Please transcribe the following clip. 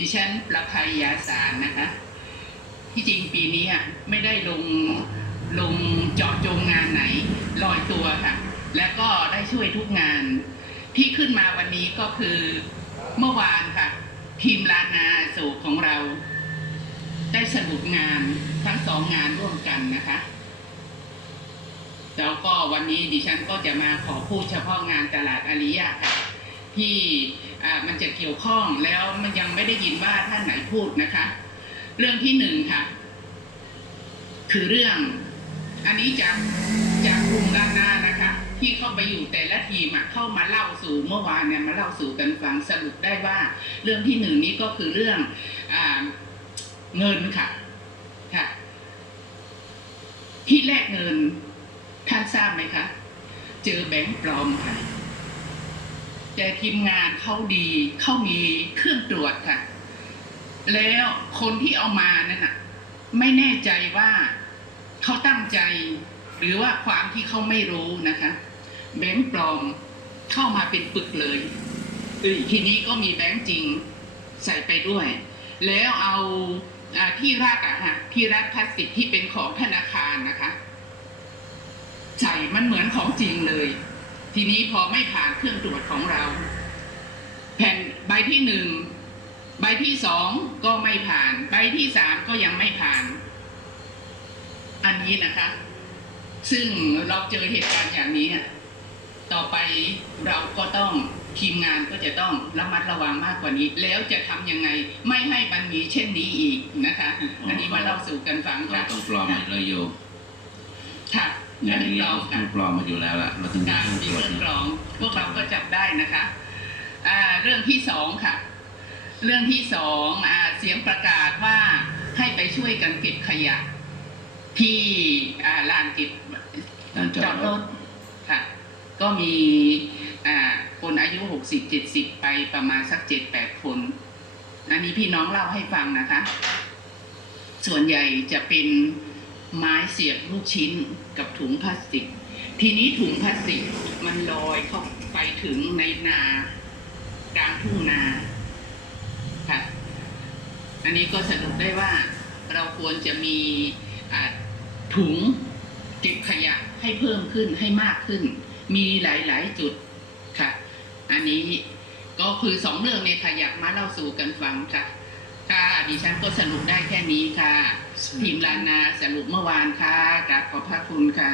ดิฉันประภัยยาสารนะคะ ที่จริงปีนี้อะไม่ได้ลงลงเจาะจงงานไหนลอยตัวค่ะ แล้วก็ได้ช่วยทุกงาน ที่ขึ้นมาวันนี้ก็คือเมื่อวานค่ะ ทีมลานาโศกของเรา ได้สรุปงานทั้งสองงานร่วมกันนะคะแล้วก็วันนี้ดิฉันก็จะมาขอพูดเฉพาะงานตลาดอาริยะค่ะ ที่มันจะเกี่ยวข้องแล้วมันยังไม่ได้ยินว่าท่านไหนพูดนะคะ เรื่องที่หนึ่งค่ะ คือเรื่อง อันนี้จากจากกลุ่มด้านหน้านะคะ ที่เข้าไปอยู่แต่ละทีมเข้ามาเล่าสู่เมื่อวานเนี่ยมาเล่าสู่กันฟังสรุปได้ว่า เรื่องที่หนึ่งนี้ก็คือเรื่องอเงินค่ะค่ะ ที่แลกเงินท่านทราบไหมคะ เจอแบงค์ปลอมค่ะ แต่ทีมงานเขาดีเขามีเครื่องตรวจค่ะ แล้วคนที่เอามานั่นน่ะไม่แน่ใจว่าเขาตั้งใจ หรือว่าความที่เขาไม่รู้นะคะแบงค์ปลอมเข้ามาเป็นปึกเลยทีนี้ก็มีแบงค์จริงใส่ไปด้วย แล้วเอาอาที่รัดอะฮะที่รัดพลาสติกที่เป็นของธนาคารนะคะ ใส่มันเหมือนของจริงเลย ทีนี้พอไม่ผ่านเครื่องตรวจของเรา แผ่นใบที่หนึ่งใบที่สองก็ไม่ผ่าน ใบที่สามก็ยังไม่ผ่าน อันนี้นะคะ ซึ่งเราเจอเหตุการณ์อย่างนี้อะต่อไปเราก็ต้องทีมงานก็จะต้องระมัดระวังมากกว่านี้ แล้วจะทำยังไงไม่ให้มันมีเช่นนี้อีกนะคะ อันนี้มาเล่าสู่กันฟังเราค่ะต้องปลอมอีกแล้วโยมค่ะงา อันนนี้นี้เราเราต้ค่ะองปลอมมาอยู่แล้วล่ะเราถึงจะการต้องมีตรวจเครื่องเนี่ยกรองพวกเราก็จับได้นะคะอ่าเรื่องที่สองค่ะ เรื่องที่สองอ่าเสียงประกาศว่าให้ไปช่วยกันเก็บขยะ ที่อ่าลานเก็บการจจออดดรรถถค่ะ ก็มีอ่าคนอายุหกสิบเจ็ดสิบไปประมาณสักเจ็ดแปดคน อันนี้พี่น้องเล่าให้ฟังนะคะ ส่วนใหญ่จะเป็นไม้ เสียบลูกชิ้นกับถุงพลาสติก ทีนี้ถุงพลาสติกมันลอยเข้าไปถึงในนากลางทุ่งนาค่ะ อันนี้ก็สรุปได้ว่าเราควรจะมีถุงเก็บขยะให้เพิ่มขึ้นให้มากขึ้น มีหลายๆจุดค่ะ อันนี้ก็คือสองเรื่องในขยะมาเล่าสู่กันฟังค่ะ ค่ะดิฉันก็สรุปได้แค่นี้ค่ะทีมลานาสรุปเมื่อวานค่ะกราบขอบพระคุณค่ะ